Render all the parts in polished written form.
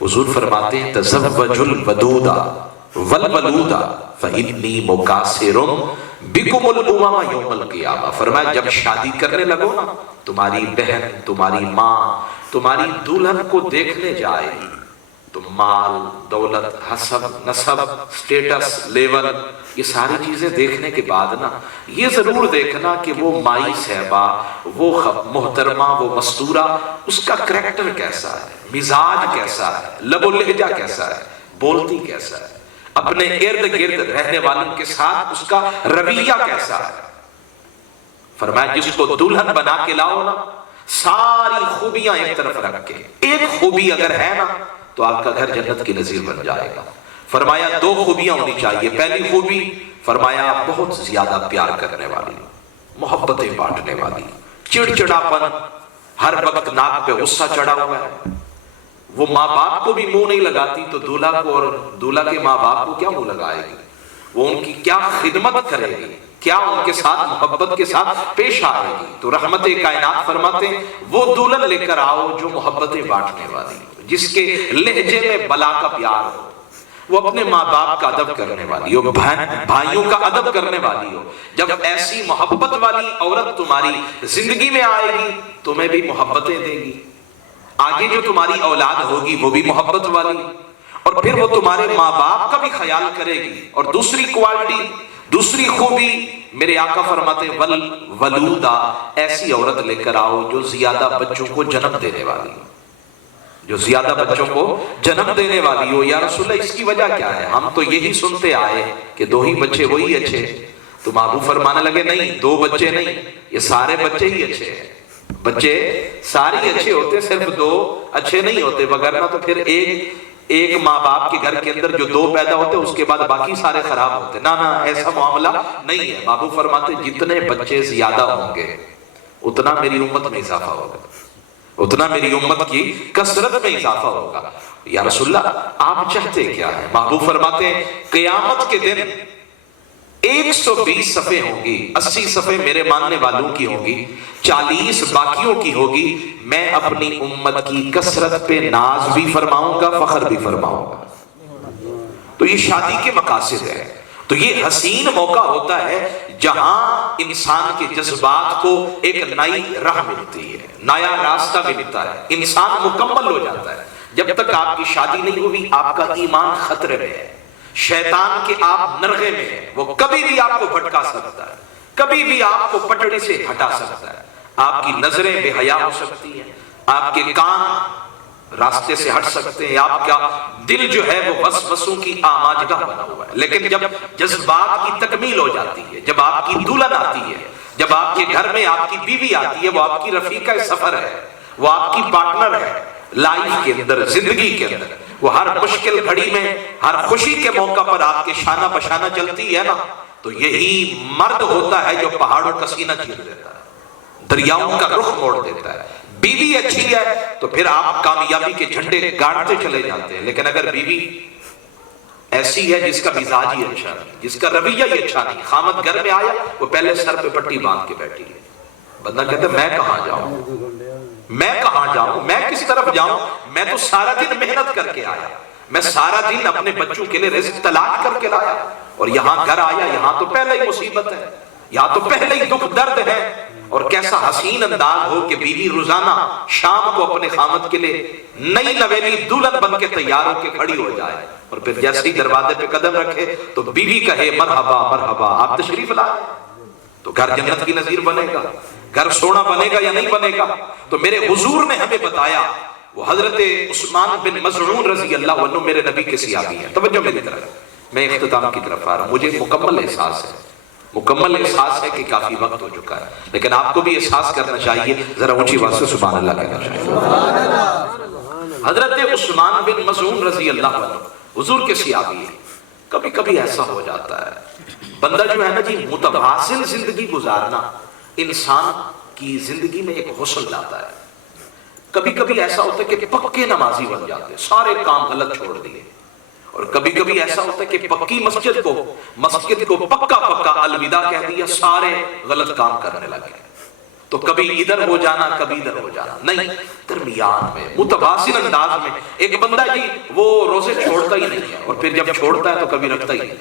حضور فرماتے ہیں تزوج الودودا والولودا فإنی مکاثر بکم الامم یوم القیامہ. فرمایا جب شادی کرنے لگو نا، تمہاری بہن، تمہاری ماں تمہاری دلہن کو دیکھنے جائے گی، تو مال، دولت، حسب، نسب، سٹیٹس، لیول، یہ ساری چیزیں دیکھنے کے بعد نا یہ ضرور دیکھنا کہ وہ مائی صاحبہ، وہ محترمہ، وہ مستورہ، اس کا کریکٹر کیسا ہے، مزاج کیسا ہے، لب و لہجہ کیسا ہے، بولتی کیسا ہے، اپنے ارد گرد رہنے والوں کے ساتھ اس کا رویہ کیسا ہے. فرمایا جس کو دلہن بنا کے لاؤ نا، ساری خوبیاں ایک طرف رکھ کے ایک خوبی اگر ہے نا تو آپ کا گھر جنت کی نظیر بن جائے گا. فرمایا دو خوبیاں ہونی چاہیے. پہلی خوبی فرمایا بہت زیادہ پیار کرنے والی، محبتیں بانٹنے والی، چڑچڑاپن، ہر وقت ناک پہ غصہ چڑھا ہوا ہے. وہ ماں باپ کو بھی منہ نہیں لگاتی تو دولہا کو اور دولہا کے ماں باپ کو کیا منہ لگائے گی؟ وہ ان کی کیا خدمت کرے گی، کیا ان کے ساتھ محبت کے ساتھ پیش آئے گی. تو رحمت کائنات فرماتے ہیں وہ دلہن لے کر آؤ جو محبتیں بانٹنے والی، جس کے لہجے میں بلا کا پیار ہو، وہ اپنے ماں باپ کا ادب کرنے والی ہو، بھائیوں کا ادب کرنے والی ہو. جب ایسی محبت والی عورت تمہاری زندگی میں آئے گی تمہیں بھی محبتیں دے گی، آگے جو تمہاری اولاد ہوگی وہ بھی محبت والی، اور پھر وہ تمہارے ماں باپ کا بھی خیال کرے گی. اور دوسری کوالٹی، دوسری خوبی میرے آقا فرماتے ہیں ولودا، ایسی عورت لے کر آؤ جو زیادہ بچوں کو جنم دینے والی ہو، جو زیادہ بچوں کو جنم دینے والی ہو. یا رسول اللہ اس کی وجہ کیا ہے؟ ہم تو یہی سنتے آئے کہ دو ہی بچے وہی اچھے. تو محبوب فرمانے لگے نہیں، دو بچے نہیں، یہ سارے بچے ہی اچھے ہیں. بچے سارے اچھے ہوتے، صرف دو اچھے نہیں ہوتے، وگرنہ تو پھر ایک ماں باپ کے گھر کے اندر جو دو پیدا ہوتے اس کے بعد باقی سارے خراب ہوتے. نہ ایسا معاملہ نہیں ہے. بابو فرماتے جتنے بچے زیادہ ہوں گے اتنا میری امت میں اضافہ ہوگا، اتنا میری امت کی کثرت میں اضافہ ہوگا. یا رسول اللہ آپ چاہتے کیا ہے؟ محبوب فرماتے ہیں قیامت کے دن 120 صفیں ہوں گی، 80 صفیں میرے ماننے والوں کی ہوں گی، 40 باقیوں کی ہوگی. میں اپنی امت کی کثرت پہ ناز بھی فرماؤں گا، فخر بھی فرماؤں گا. تو یہ شادی کے مقاصد ہے. تو یہ حسین موقع ہوتا ہے جہاں انسان کے جذبات کو ایک نئی راہ ملتی ہے، نیا راستہ ملتا ہے، انسان مکمل ہو جاتا ہے. جب تک آپ کی شادی نہیں ہوئی آپ کا ایمان خطرے میں ہے، شیطان کے آپ نرغے میں ہیں، وہ کبھی بھی آپ کو بھٹکا سکتا ہے، کبھی بھی آپ کو پٹڑی سے ہٹا سکتا ہے. آپ کی نظریں بے حیا ہو سکتی ہیں، آپ کے کان راستے سے ہٹ سکتے ہیں، آپ کا دل جو ہے وہ وسوسوں کی آماجگاہ بنا ہوا ہے. لیکن جب جذبات کی تکمیل ہو جاتی ہے، جب آپ کی دلہن آتی ہے، جب آپ کے گھر میں آپ کی بیوی آتی ہے، وہ آپ کی رفیقہ سفر ہے، وہ آپ کی پارٹنر ہے لائف کے اندر، زندگی کے اندر، وہ ہر مشکل گھڑی میں، ہر خوشی کے موقع پر آپ کے شانہ بشانہ چلتی ہے نا، تو یہی مرد ہوتا ہے جو پہاڑوں کا سینہ چیر دیتا ہے، دریاؤں کا رخ موڑ دیتا ہے. بیوی اچھی ہے تو پھر آپ کامیابی کے جھنڈے گاڑتے چلے جاتے ہیں. لیکن اگر بیوی ایسی ہے جس کا مزاج ہی اچھا نہیں، جس کا رویہ ہی اچھا نہیں، خامد گھر میں آیا وہ پہلے سر پہ پٹی باندھ کے بیٹھی ہے، بندہ کہتا ہے میں کہاں جاؤں، میں کہاں جاؤں، میں کس طرف جاؤں، میں تو سارا دن محنت کر کے آیا، میں سارا دن اپنے بچوں کے لیے رزق تلاش کر کے لایا، اور یہاں گھر آیا، یہاں تو پہلے ہی مصیبت ہے، یہاں تو پہلے ہی دکھ درد ہے. اور کیسا حسین انداز ہو کہ بیوی روزانہ شام کو اپنے خامد کے لیے نئی نویلی دلہن بن کے تیار ہو کے کھڑی ہو جائے، اور پھر جیسے ہی دروازے پہ قدم رکھے تو بیوی کہے مرحبا مرحبا آپ تشریف لائے. تو گھر جنت کی نظیر بنے گا، گھر سونا بنے گا یا نہیں بنے گا؟ تو میرے حضور نے ہمیں بتایا، وہ حضرت عثمان بن مظعون رضی اللہ عنہ میرے نبی کے صحابی ہیں. توجہ میری طرف، میں اختتام کی طرف آ رہا ہوں. مجھے مکمل احساس ہے، مکمل احساس ہے کہ کافی وقت ہو چکا ہے، لیکن آپ کو بھی احساس کرنا چاہیے، ذرا اونچی آواز سے سبحان اللہ کہنا چاہیے. حضرت عثمان بن مظعون رضی اللہ عنہ حضور کے صحابی ہیں. کبھی کبھی ایسا ہو جاتا ہے بندہ جو ہے نا جی، متوازن زندگی گزارنا انسان کی زندگی میں ایک حسن لاتا ہے. کبھی کبھی ایسا ہوتا ہے کہ پکے نمازی بن جاتے ہیں، سارے کام غلط چھوڑ دیے، اور کبھی کبھی ایسا ہوتا ہے کہ پکی مسجد کو پکا الوداع کہہ دیا، سارے غلط کام کرنے لگے. تو کبھی ادھر ہو جانا کبھی ادھر ہو جانا نہیں، درمیان میں متوازن انداز میں. ایک بندہ جی وہ روزے چھوڑتا ہی نہیں ہے اور پھر جب چھوڑتا ہے تو کبھی رکھتا ہی نہیں.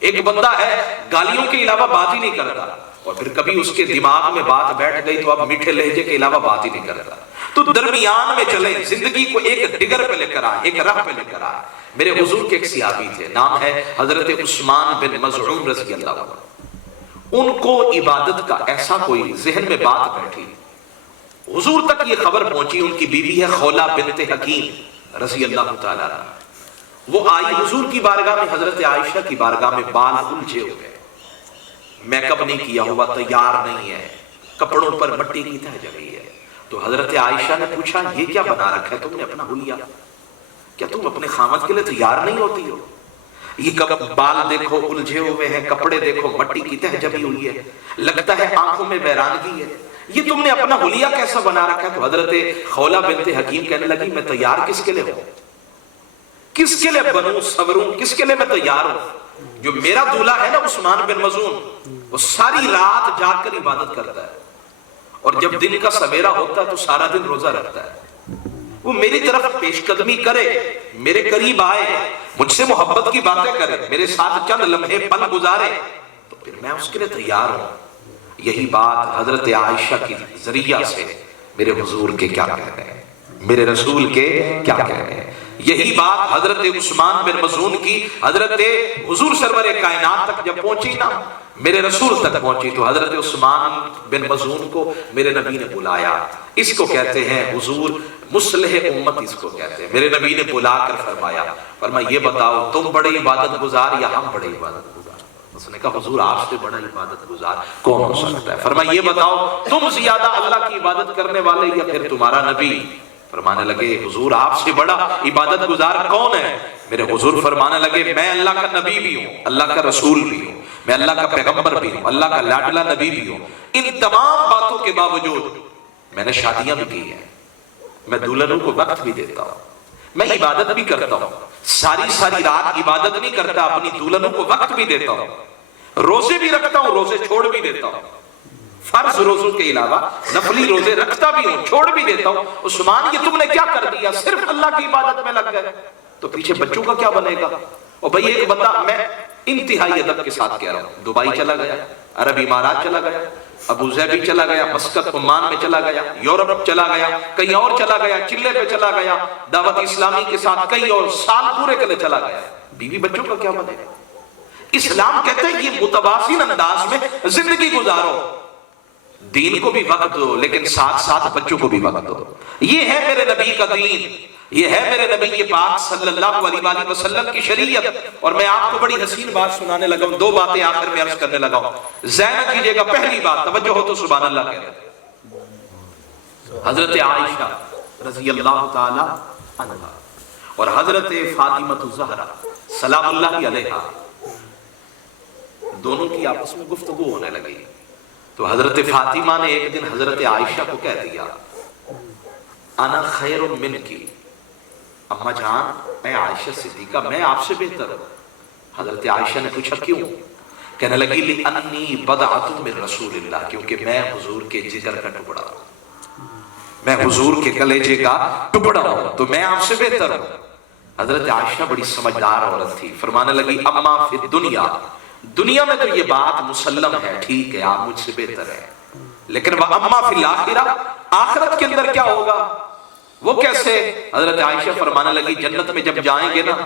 ایک بندہ ہے گالیوں کے علاوہ بات ہی نہیں کرتا اور پھر کبھی اس کے دماغ میں بات بیٹھ گئی تو اب میٹھے لہجے کے علاوہ بات ہی نہیں کرتا. تو درمیان میں چلیں، زندگی کو ایک ڈگر پہ لے کر آئیں، ایک راہ پہ لے کر آئیں. میرے حضور کے ایک صحابی تھے، نام ہے حضرت عثمان بن مظعون رضی اللہ عنہ. ان کو عبادت کا ایسا کوئی ذہن میں بات بیٹھی، حضور تک یہ خبر پہنچی. ان کی بیوی ہے خولہ بنت حکیم رضی اللہ تعالیٰ عنہ. وہ آئی حضور کی بارگاہ میں، حضرت عائشہ کی بارگاہ میں، بال الجھے ہوئے، میک اپ نہیں کیا ہوا، تیار نہیں ہے، کپڑوں پر مٹی کی تہ جمی ہے. تو حضرت عائشہ نے پوچھا یہ کیا بنا رکھا ہے تم نے اپنا حلیہ؟ کیا تم اپنے خامد کے لیے تیار نہیں ہوتی ہو؟ یہ بال دیکھو الجھے ہوئے ہیں، کپڑے دیکھو مٹی کی تہ جمی ہوئی ہے، لگتا ہے آنکھوں میں ویرانگی ہے، یہ تم نے اپنا حلیہ کیسا بنا رکھا ہے؟ تو حضرت خولہ بنت حکیم کہنے لگی میں تیار کس کے لیے ہوں، کس کے لیے بنوں صبروں، کس کے لیے میں تیار ہوں؟ جو میرا دولہا ہے نا عثمان بن مظعون، وہ ساری رات جاگ کر عبادت کرتا ہے اور جب دن کا سویرا ہوتا ہے تو سارا دن روزہ رکھتا ہے. وہ میری طرف پیش قدمی کرے، میرے قریب آئے، مجھ سے محبت کی باتیں کرے، میرے ساتھ چند لمحے پل گزارے تو پھر میں اس کے لیے تیار ہوں. یہی بات حضرت عائشہ کی ذریعہ سے میرے حضور کے کیا کہہ رہے ہیں، میرے رسول کے کیا کہہ رہے ہیں. یہی بات حضرت عثمان بن مظعون کی حضرت حضور سرور کائنات تک جب پہنچی نا، میرے رسول تک پہنچی، تو حضرت عثمان بن مظعون کو میرے نبی نے بلایا. اس کو کہتے ہیں حضور مصلح امت، اس کو کہتے ہیں. میرے نبی نے بلا کر فرمایا یہ بتاؤ تم بڑے عبادت گزار یا ہم بڑے عبادت گزار؟ اس نے کہا حضور آپ سے بڑا عبادت گزار کون ہو سکتا ہے؟ فرمایا یہ بتاؤ تم زیادہ اللہ کی عبادت کرنے والے یا پھر تمہارا نبی؟ فرمانے لگے حضور آپ سے بڑا عبادت گزار کون ہے؟ میرے حضور فرمانے لگے میں اللہ کا نبی بھی ہوں، اللہ کا رسول بھی ہوں، میں اللہ کا پیغمبر بھی ہوں، اللہ کا لاڈلا نبی بھی ہوں. ان تمام باتوں کے باوجود میں نے شادیاں بھی کی ہیں، میں دلہنوں کو وقت بھی دیتا ہوں، میں عبادت بھی کرتا ہوں، ساری رات عبادت نہیں کرتا، اپنی دلہنوں کو وقت بھی دیتا ہوں، روزے بھی رکھتا ہوں، روزے چھوڑ بھی دیتا ہوں، فرض روزوں کے علاوہ نفلی روزے رکھتا بھی ہوں، چھوڑ بھی دیتا ہوں. عثمان یہ تم نے کیا کر دیا، صرف اللہ کی عبادت میں لگ گئے تو پیچھے بچوں کا کیا بنے گا؟ اور بھئی ایک بندہ، میں انتہائی ادب کے ساتھ کہہ رہا ہوں، دبئی چلا گیا، عرب امارات چلا گیا، ابو ظبی چلا گیا، مسقط عمان میں چلا گیا، یورپ چلا گیا، کہیں اور چلا گیا، چلے پہ چلا گیا، دعوت اسلامی کے ساتھ کئی اور سال پورے کے لیے چلا گیا، بیوی بچوں کا کیا بنے گا؟ اسلام کہتے ہیں یہ متوازن انداز میں زندگی گزارو، دین کو بھی وقت دو لیکن ساتھ ساتھ بچوں کو بھی وقت دو. یہ ہے میرے نبی کا دین، یہ ہے میرے نبی پاک صلی اللہ علیہ وآلہ وسلم کی شریعت. اور میں آپ کو بڑی حسین بات سنانے لگا ہوں، دو باتیں آخر میں عرض کرنے لگا ہوں، ذہن کیجئے گا. پہلی بات، توجہ ہو تو سبحان اللہ کہہ رہے. حضرت عائشہ رضی اللہ تعالی عنہا اور حضرت فاطمہ الزہرا سلام اللہ علیہا، دونوں کی آپس میں گفتگو ہونے لگی. تو حضرت فاطمہ نے ایک دن حضرت عائشہ کو کہہ دیا انا خیر منکی، اماں جان اے عائشہ صدیقہ میں آپ سے بہتر ہوں. حضرت عائشہ نے پوچھا کیوں؟ کہنے لگی لِأَنِّي بَضْعَةٌ مِّن رسول اللہ، کیونکہ میں حضور کے جگر کا ٹکڑا ہوں، میں حضور کے کلیجے کا ٹکڑا ہوں تو میں آپ سے بہتر ہوں. حضرت عائشہ بڑی سمجھدار عورت تھی، فرمانے لگی اما فی الدنیا، دنیا میں تو یہ بات مسلم ہے، ٹھیک ہے آپ مجھ سے بہتر ہے، لیکن وَأَمَّا فِي الْآخِرَةِ، آخرت کے اندر کیا ہوگا؟ وہ کیسے؟ حضرت عائشہ فرمانے لگی جنت میں جب جائیں گے نا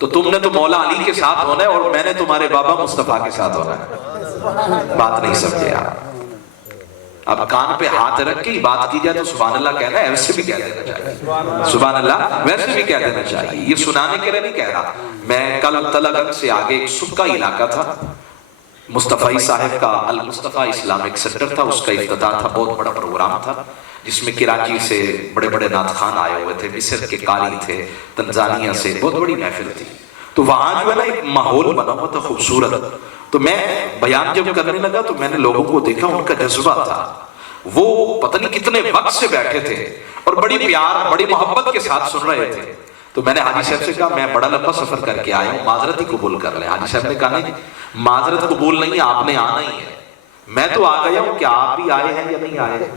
تو تم نے تو مولا علی کے ساتھ ہونا ہے اور میں نے تمہارے بابا مصطفیٰ کے ساتھ ہونا ہے. بات نہیں سمجھے آپ؟ اب کان پہ ہاتھ رکھ کے بات کی جائے تو سبحان اللہ کہنا ہے، ویسے بھی کہہ دینا چاہیے، سبحان اللہ ویسے بھی کہہ دینا چاہیے. یہ سنانے کے لیے نہیں کہہ رہا. میں کل تلگنگ سے آگے ایک سکا علاقہ تھا، مصطفی صاحب کا المصطفی اسلامک سینٹر تھا، اس کا افتتاح تھا، بہت بڑا پروگرام تھا جس میں کراچی سے بڑے بڑے نعت خوان آئے ہوئے تھے، مصر کے قاری تھے، تنزانیہ سے، بہت بڑی محفل تھی. تو وہاں جو ہے نا ایک ماحول بنا ہوا تھا خوبصورت. تو میں بیان جب کرنے لگا تو میں نے لوگوں کو دیکھا، ان کا جذبہ تھا، وہ پتہ نہیں کتنے وقت سے بیٹھے تھے اور بڑی پیار بڑی محبت کے ساتھ سن رہے تھے. تو میں نے حاجی صاحب سے کہا میں بڑا لمبا سفر کر کے آیا ہوں، معذرت ہی قبول کر لیں. حاجی صاحب نے کہا نہیں معذرت قبول نہیں، آپ نے آنا ہی ہے. میں تو آ گیا ہوں، کیا آپ بھی آئے ہیں یا نہیں آئے؟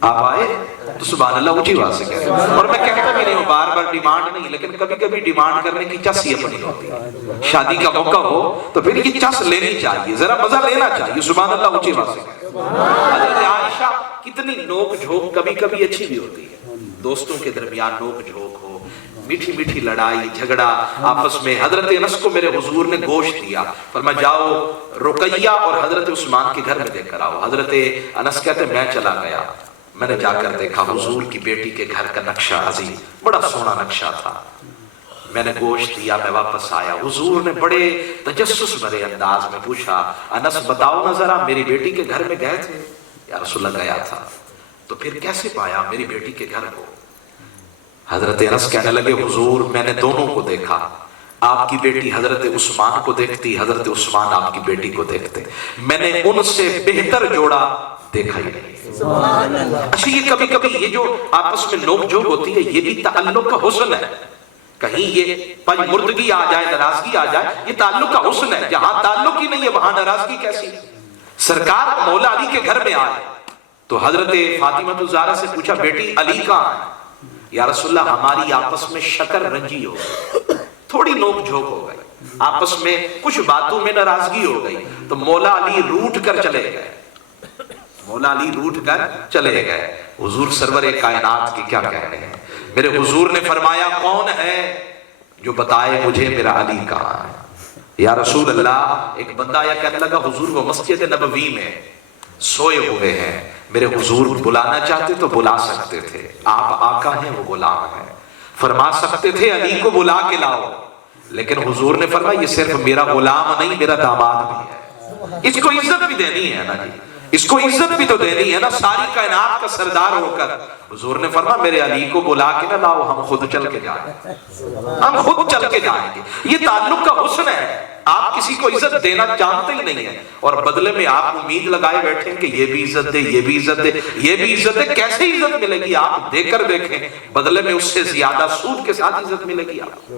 آپ آئے تو سبحان اللہ اونچی آواز سے کہتے ہیں۔ اور میں کہتا بھی نہیں ہوں بار بار ڈیمانڈ نہیں، لیکن کبھی کبھی ڈیمانڈ کرنے کی چس ہی اپنی ہوتی ہے۔ شادی کا موقع ہو تو پھر یہ چس لینی چاہیے، ذرا مزہ لینا چاہیے، سبحان اللہ اونچی آواز سے کہتے ہیں۔ حضرت عائشہ کتنی نوک جھوک کبھی کبھی اچھی بھی ہوتی ہے، دوستوں کے درمیان نوک جھوک ہو، میٹھی میٹھی لڑائی جھگڑا آپس میں۔ حضرت انس کو میرے حضور نے گوشت دیا، فرمایا جاؤ رقیہ اور حضرت عثمان کے گھر میں دے کر آؤ۔ حضرت انس کہتے میں چلا گیا، میں نے جا کر دیکھا حضور کی بیٹی کے گھر کا نقشہ عظیم، بڑا سونا نقشہ تھا۔ میں نے گوشت دیا، میں واپس آیا، حضور نے بڑے تجسس بھرے انداز میں پوچھا انس بتاؤ نا ذرا میری بیٹی کے گھر میں گئے تھے؟ یا رسول اللہ گیا تھا۔ تو پھر کیسے پایا میری بیٹی کے گھر کو؟ حضرت انس کہنے لگے حضور میں نے دونوں کو دیکھا، آپ کی بیٹی حضرت عثمان کو دیکھتی، حضرت عثمان آپ کی بیٹی کو دیکھتے، میں نے ان سے بہتر جوڑا دیکھا ہی نہیں۔ اچھا یہ کبھی کبھی یہ جو آپس میں نوک جھوک ہوتی ہے یہ بھی تعلق کا حسن ہے، کہیں یہ پنج مردگی آ جائے ناراضگی آ جائے، یہ تعلق کا حسن ہے، جہاں تعلق ہی نہیں ہے وہاں ناراضگی کیسی؟ سرکار مولا علی کے گھر میں آئے تو حضرت فاطمہ الزہرا سے پوچھا بیٹی علی کہاں ہے؟ یا رسول اللہ ہماری آپس میں شکر رنجی ہو گئی، تھوڑی نوک جھوک ہو گئی، آپس میں کچھ باتوں میں ناراضگی ہو گئی، تو مولا علی روٹ کر چلے گئے، مولا علی روٹ کر چلے گئے۔ حضور سرور کائنات کی کیا کہنے ہیں، میرے حضور نے فرمایا کون ہے جو بتائے مجھے میرا علی کہاں ہے؟ یا رسول اللہ ایک بندہ آیا کہنے لگا حضور وہ مسجد نبوی میں سوئے ہوئے ہیں، میرے حضور بلانا چاہتے تو بلا سکتے تھے، آپ آقا ہیں وہ غلام ہیں، فرما سکتے تھے علی کو بلا کے لاؤ، لیکن حضور نے فرمایا یہ صرف میرا غلام نہیں میرا داماد بھی ہے، اس کو عزت بھی دینی ہے نا جی، اس کو عزت بھی تو دینی ہے نا، ساری کائنات کا سردار ہو کر۔ حضور نے فرمایا میرے علی کو بلا کے نہ لاؤ، ہم خود چل کے جائیں گے، ہم خود چل کے جائیں گے۔ یہ تعلق کا حسن ہے، آپ کسی کو عزت دینا جانتے ہی نہیں ہیں اور بدلے میں آپ امید لگائے بیٹھیں کہ یہ بھی عزت دے یہ بھی عزت دے یہ بھی عزت دے، کیسے عزت ملے گی؟ آپ دے کر دیکھیں، بدلے میں اس سے زیادہ سود کے ساتھ عزت ملے گی آپ۔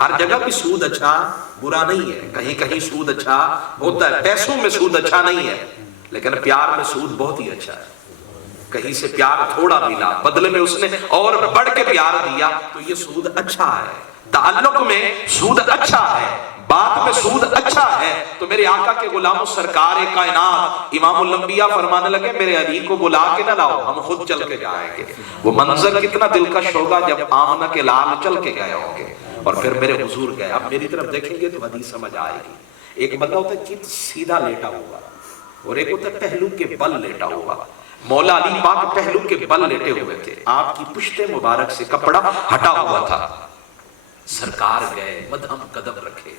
ہر جگہ بھی سود اچھا برا نہیں ہے، کہیں کہیں سود اچھا ہوتا ہے، پیسوں میں سود اچھا نہیں ہے، لیکن پیار میں سود بہت ہی اچھا ہے۔ کہیں سے پیار تھوڑا ملا بدلے میں اس نے اور بڑھ کے پیار دیا تو یہ سود اچھا ہے، تعلق میں سود اچھا ہے، بات میں سود اچھا ہے۔ تو میرے آقا کے غلاموں سرکار کائنات امام الانبیاء فرمانے لگے میرے علی کو بلا کے نہ لاؤ، ہم خود چل کے جائیں گے۔ وہ منظر کتنا دلکش ہوگا جب آمنہ کے لال چل کے گئے ہوں گے اور پھر میرے حضور گئے۔ اب میری طرف دیکھیں گے تو حدیث سمجھ آئے گی۔ ایک بندہ ہوتا ہے چت سیدھا لیٹا ہوا اور ایک ہوتا ہے پہلو کے بل لیٹا ہوا۔ مولا علی پاک پہلو کے بل لیٹے ہوئے تھے، آپ کی پشت مبارک سے کپڑا ہٹا ہوا تھا۔ سرکار گئے، مدھم قدم رکھے،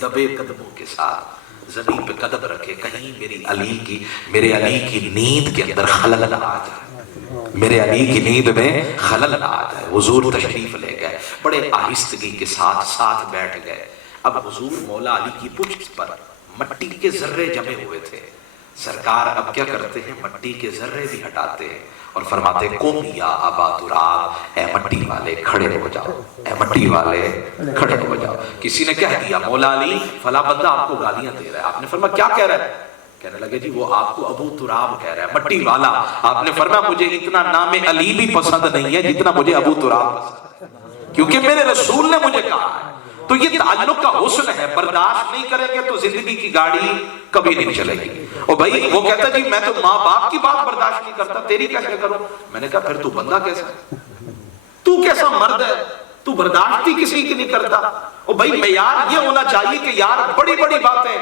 دبے قدموں کے ساتھ زمین پہ قدم رکھے، کہیں میرے علی کی نیند کے اندر خلل نہ آ جائے، میرے علی کی نیند میں خلل نہ آ جائے۔ حضور تشریف لے گئے، بڑے آہستگی کے ساتھ بیٹھ گئے۔ اب حضور مولا علی کی پشت پر مٹی کے ذرے جمے ہوئے تھے، سرکار اب کیا کرتے ہیں مٹی کے ذرے بھی ہٹاتے ہیں اور فرماتے ہیں قم یا ابا تراب، اے مٹی والے کھڑے ہو جاؤ، اے مٹی والے کھڑے ہو جاؤ۔ کسی نے کہہ دیا مولا علی فلاں بندہ آپ کو گالیاں دے رہا ہے، آپ نے فرمایا کیا کہہ رہا ہے؟ کہنے لگے جی وہ آپ کو ابو تراب کہہ رہا ہے، مٹی والا۔ آپ نے فرمایا مجھے اتنا نام علی بھی پسند نہیں ہے جتنا مجھے ابو تراب پسند ہے، کیونکہ میرے رسول نے مجھے کہا ہے۔ تو یہ تعلق کا حسن ہے، برداشت نہیں کریں گے تو زندگی کی گاڑی کبھی نہیں چلے گی۔ اور بھائی وہ کہتا جی میں تو ماں باپ کی بات برداشت نہیں کرتا، تیری کیسے کروں؟ میں نے کہا پھر تو بندہ کیسا ہے، تو کیسا مرد ہے، تو برداشت ہی کسی کی نہیں کرتا۔ اور بھائی معیار یہ ہونا چاہیے کہ یار بڑی بڑی باتیں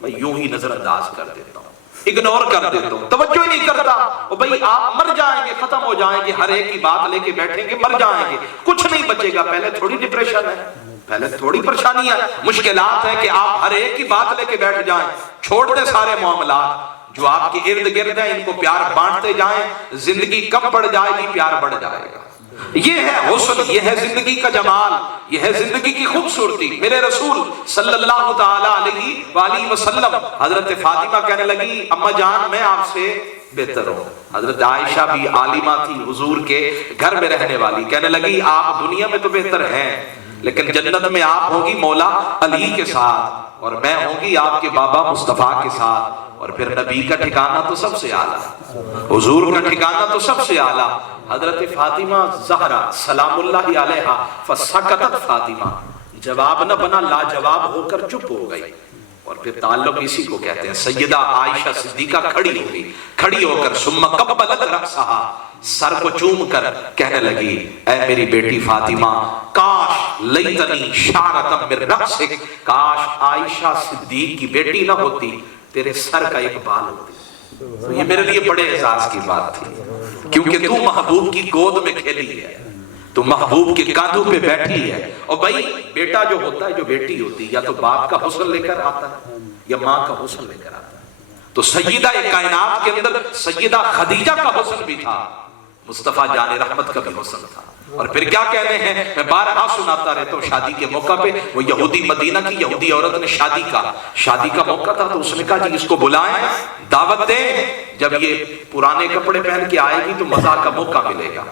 میں یوں ہی نظر انداز کر دیتا ہوں، اگنور کر دیتا ہوں، توجہ ہی نہیں کرتا۔ اور بھائی آپ مر جائیں گے، ختم ہو جائیں گے، ہر ایک کی بات لے کے بیٹھیں گے، مر جائیں گے، کچھ نہیں بچے گا۔ پہلے تھوڑی ڈپریشن ہے، پہلے تھوڑی پریشانیاں مشکلات ہیں کہ آپ ہر ایک کی بات لے کے بیٹھ جائیں، چھوڑ دیں سارے معاملات جو آپ کے ارد گرد ہیں، ان کو پیار بانٹتے جائیں، زندگی کم بڑھ جائے گی پیار بڑھ جائے گا۔ یہ ہے حسن، یہ ہے زندگی کا جمال، یہ ہے زندگی کی خوبصورتی۔ میرے رسول صلی اللہ تعالی علیہ وآلہ وسلم، حضرت فاطمہ کہنے لگی اما جان میں آپ سے بہتر ہوں۔ حضرت عائشہ بھی عالمہ تھی، حضور کے گھر میں رہنے والی، کہنے لگی آپ دنیا میں تو بہتر ہیں لیکن جنت میں آپ ہوں گی مولا علی کے ساتھ اور میں ہوں گی آپ کے بابا مصطفیٰ کے ساتھ۔ اور پھر نبی کا ٹھکانہ تو سب سے اعلیٰ، حضور کا ٹھکانہ تو سب سے اعلیٰ۔ حضرت فاطمہ زہرا سلام اللہ علیہا فسکتت فاطمہ، جواب نہ بنا، لاجواب ہو کر چپ ہو گئی۔ اور پھر تعلق اسی کو کہتے ہیں۔ سیدہ عائشہ صدیقہ کھڑی ہو گئی، کھڑی ہو کر ثم قبلت رأسہا، سر کو چوم کر کہنے لگی اے میری بیٹی فاطمہ، کاش لیتنی شعرۃ من رأسک، کاش عائشہ صدیق کی بیٹی نہ ہوتی، تیرے سر کا ایک بال ہوتی۔ یہ میرے لیے بڑے اعزاز کی بات تھی، کیونکہ تو محبوب کی گود میں کھیلی ہے، تو محبوب کے کاندھوں پہ بیٹھی ہے۔ اور بھائی بیٹا جو ہوتا ہے، جو بیٹی ہوتی ہے، یا تو باپ کا حسن لے کر آتا ہے یا ماں کا حسن لے کر آتا ہے۔ تو سیدہ کائنات کے اندر سیدہ خدیجہ کا حسن بھی تھا، مصطفیٰ جان رحمت کا بھی حسن تھا۔ اور پھر کیا کہنے ہیں، میں بارہا سناتا رہتا ہوں، شادی کے موقع پہ وہ یہودی مدینہ کی یہودی عورت نے شادی کا موقع تھا، تو اس نے کہا جی اس کو بلائیں، دعوت دیں، جب یہ پرانے کپڑے پہن کے آئے گی تو مزاح کا موقع ملے گا۔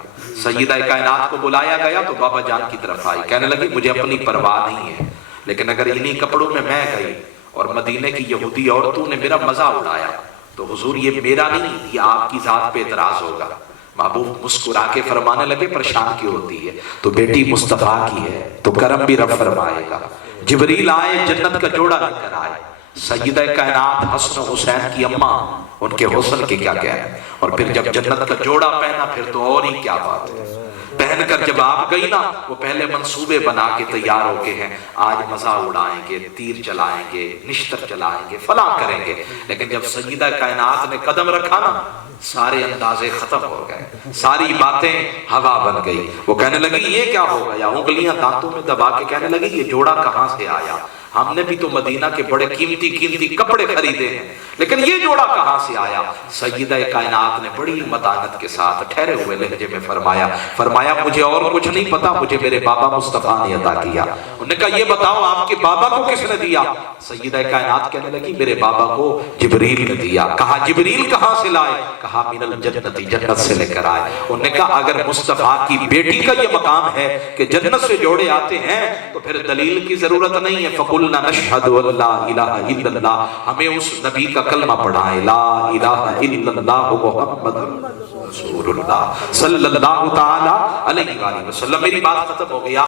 سیدہ کائنات کو بلایا گیا تو بابا جان کی طرف آئی، کہنے لگی مجھے اپنی پرواہ نہیں ہے، لیکن اگر انہی کپڑوں میں میں گئی اور مدینے کی یہودی عورتوں نے میرا مزاح اڑایا تو حضور یہ میرا نہیں، یہ آپ کی ذات پہ اعتراض ہوگا۔ محبوب مسکرا کے فرمانے لگے پریشان کیوں ہوتی ہے، تو بیٹی مصطفیٰ کی ہے تو کرم بھی رب فرمائے گا۔ جبریل آئے، جنت کا جوڑا لے کر آئے، سیدہ کائنات حسن حسین کی اماں، ان کے حسن کے کیا کہنے، اور پھر جب جنت کا جوڑا پہنا پھر تو اور ہی کیا بات ہے۔ پہن کر جب آپ گئی نا، وہ پہلے منصوبے بنا کے تیار ہو کے ہیں، آج مزاح اڑائیں گے، تیر چلائیں گے، نشتر چلائیں گے، فلاں کریں گے، لیکن جب سیدہ کائنات نے قدم رکھا نا، سارے اندازے ختم ہو گئے، ساری باتیں ہوا بن گئی۔ وہ کہنے لگی یہ کیا ہو گیا، انگلیاں دانتوں میں دبا کے کہنے لگی یہ جوڑا کہاں سے آیا، ہم نے بھی تو مدینہ کے بڑے قیمتی کپڑے خریدے ہیں، لیکن یہ جوڑا کہاں سے آیا۔ سیدہ کائنات نے بڑی متانت کے ساتھ ٹھہرے ہوئے لہجے میں فرمایا مجھے اور کچھ نہیں پتا، مجھے میرے بابا مصطفیٰ نے عطا کیا۔ انہوں نے کہا یہ بتاؤ آپ کے بابا کو کس نے دیا؟ سیدہ کائنات کہنے لگی میرے بابا کو جبریل نے دیا۔ کہا جبریل کہاں سے لائے؟ کہا من الجنت، جنت سے لے کر آئے۔ انہوں نے کہا اگر مصطفیٰ کی بیٹی کا یہ مقام ہے کہ جنت سے جوڑے آتے ہیں تو پھر دلیل کی ضرورت نہیں ہے۔ فقلنا نشہد ان لا الہ الا اللہ، ہمیں اس نبی کا کلمہ پڑھائیں، لا الہ الا اللہ محمد رسول اللہ صلی اللہ تعالی علیہ وسلم۔ میری بات ختم ہو گیا۔